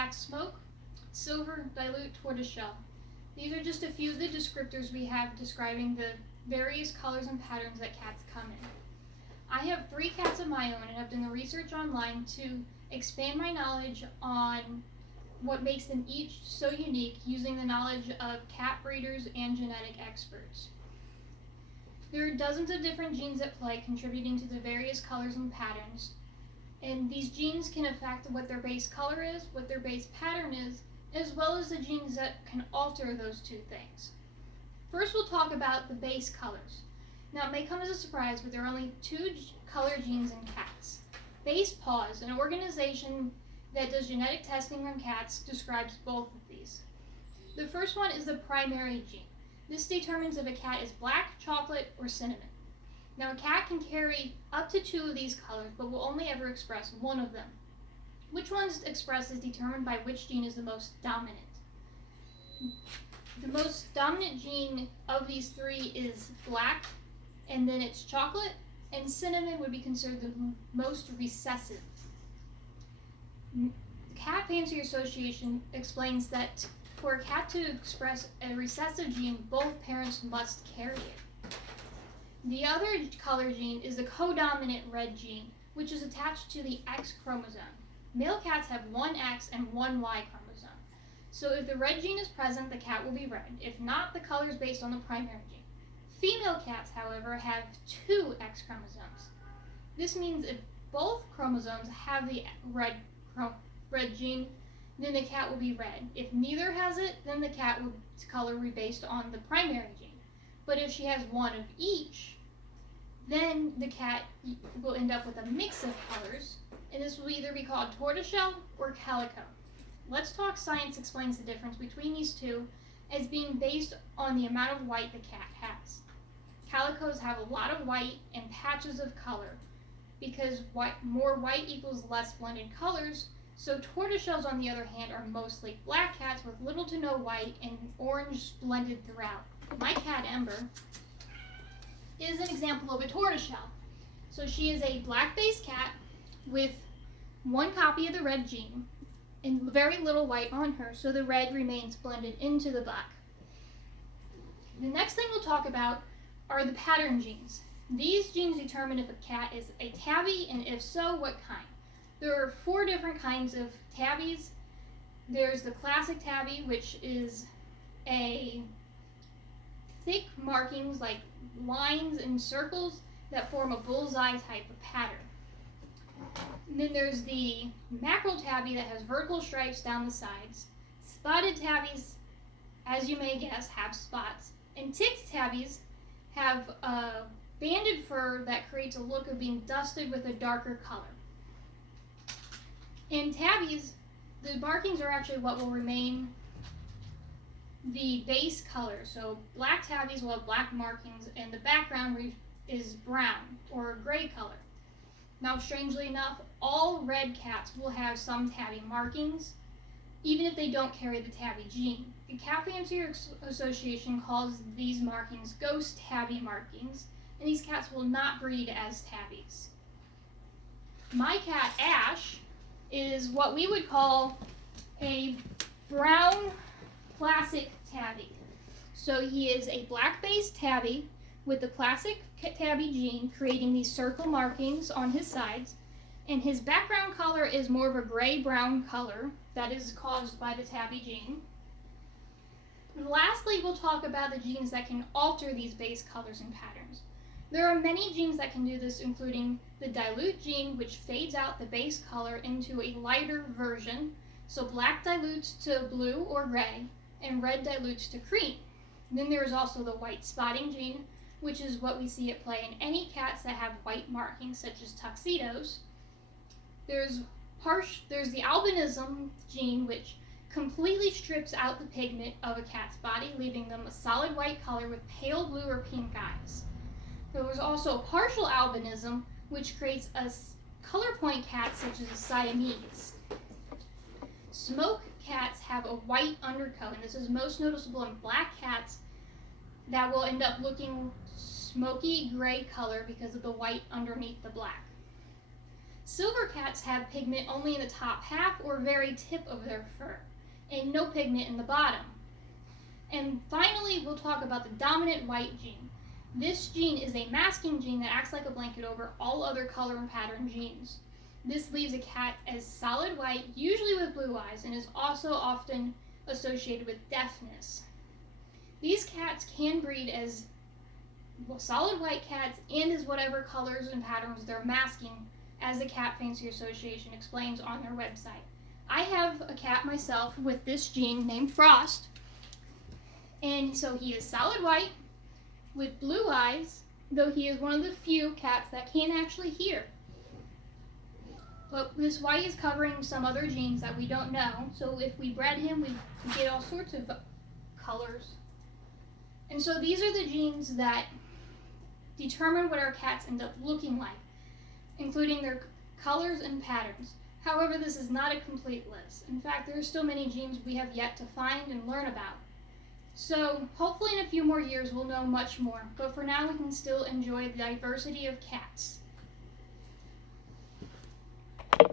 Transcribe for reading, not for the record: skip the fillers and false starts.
black smoke, silver dilute tortoiseshell. These are just a few of the descriptors we have describing the various colors and patterns that cats come in. I have 3 cats of my own and have done the research online to expand my knowledge on what makes them each so unique using the knowledge of cat breeders and genetic experts. There are dozens of different genes at play contributing to the various colors and patterns, and these genes can affect what their base color is, what their base pattern is, as well as the genes that can alter those 2 things. First, we'll talk about the base colors. Now, it may come as a surprise, but there are only 2 color genes in cats. Base Paws, an organization that does genetic testing on cats, describes both of these. The first one is the primary gene. This determines if a cat is black, chocolate, or cinnamon. Now, a cat can carry up to 2 of these colors, but will only ever express one of them. Which one's expressed is determined by which gene is the most dominant. The most dominant gene of these 3 is black, and then it's chocolate, and cinnamon would be considered the most recessive. Cat Fancy Association explains that for a cat to express a recessive gene, both parents must carry it. The other color gene is the codominant red gene, which is attached to the X chromosome. Male cats have 1 X and 1 Y chromosome. So if the red gene is present, the cat will be red. If not, the color is based on the primary gene. Female cats, however, have 2 X chromosomes. This means if both chromosomes have the red gene, then the cat will be red. If neither has it, then the cat will color will be based on the primary gene. But if she has 1 of each, then the cat will end up with a mix of colors, and this will either be called tortoiseshell or calico. Let's Talk Science explains the difference between these 2 as being based on the amount of white the cat has. Calicos have a lot of white and patches of color because more white equals less blended colors, so tortoiseshells, on the other hand, are mostly black cats with little to no white and orange blended throughout. My cat, Ember, is an example of a tortoiseshell. So she is a black-based cat with 1 copy of the red gene and very little white on her, so the red remains blended into the black. The next thing we'll talk about are the pattern genes. These genes determine if a cat is a tabby, and if so, what kind. There are 4 different kinds of tabbies. There's the classic tabby, which is a thick markings like lines and circles that form a bullseye type of pattern. And then there's the mackerel tabby that has vertical stripes down the sides. Spotted tabbies, as you may guess, have spots. And ticked tabbies have a banded fur that creates a look of being dusted with a darker color. In tabbies, the markings are actually what will remain the base color. So black tabbies will have black markings, and the background is brown or a gray color. Now, strangely enough, all red cats will have some tabby markings, even if they don't carry the tabby gene. The Cat Fancier Association calls these markings ghost tabby markings, and these cats will not breed as tabbies. My cat, Ash, is what we would call a brown classic tabby. So he is a black-based tabby with the classic tabby gene creating these circle markings on his sides, and his background color is more of a gray-brown color that is caused by the tabby gene. And lastly, we'll talk about the genes that can alter these base colors and patterns. There are many genes that can do this, including the dilute gene, which fades out the base color into a lighter version. So black dilutes to blue or gray, and red dilutes to cream. Then there is also the white spotting gene, which is what we see at play in any cats that have white markings, such as tuxedos. There's the albinism gene, which completely strips out the pigment of a cat's body, leaving them a solid white color with pale blue or pink eyes. There was also partial albinism, which creates a color point cat such as a Siamese. Smoke cats have a white undercoat, and this is most noticeable in black cats that will end up looking smoky gray color because of the white underneath the black. Silver cats have pigment only in the top half or very tip of their fur, and no pigment in the bottom. And finally, we'll talk about the dominant white gene. This gene is a masking gene that acts like a blanket over all other color and pattern genes. This leaves a cat as solid white, usually with blue eyes, and is also often associated with deafness. These cats can breed as solid white cats and as whatever colors and patterns they're masking, as the Cat Fancy Association explains on their website. I have a cat myself with this gene named Frost, and so he is solid white with blue eyes, though he is one of the few cats that can actually hear. But this white is covering some other genes that we don't know, so if we bred him, we get all sorts of colors. And so these are the genes that determine what our cats end up looking like, including their colors and patterns. However, this is not a complete list. In fact, there are still many genes we have yet to find and learn about. So hopefully in a few more years we'll know much more, but for now we can still enjoy the diversity of cats.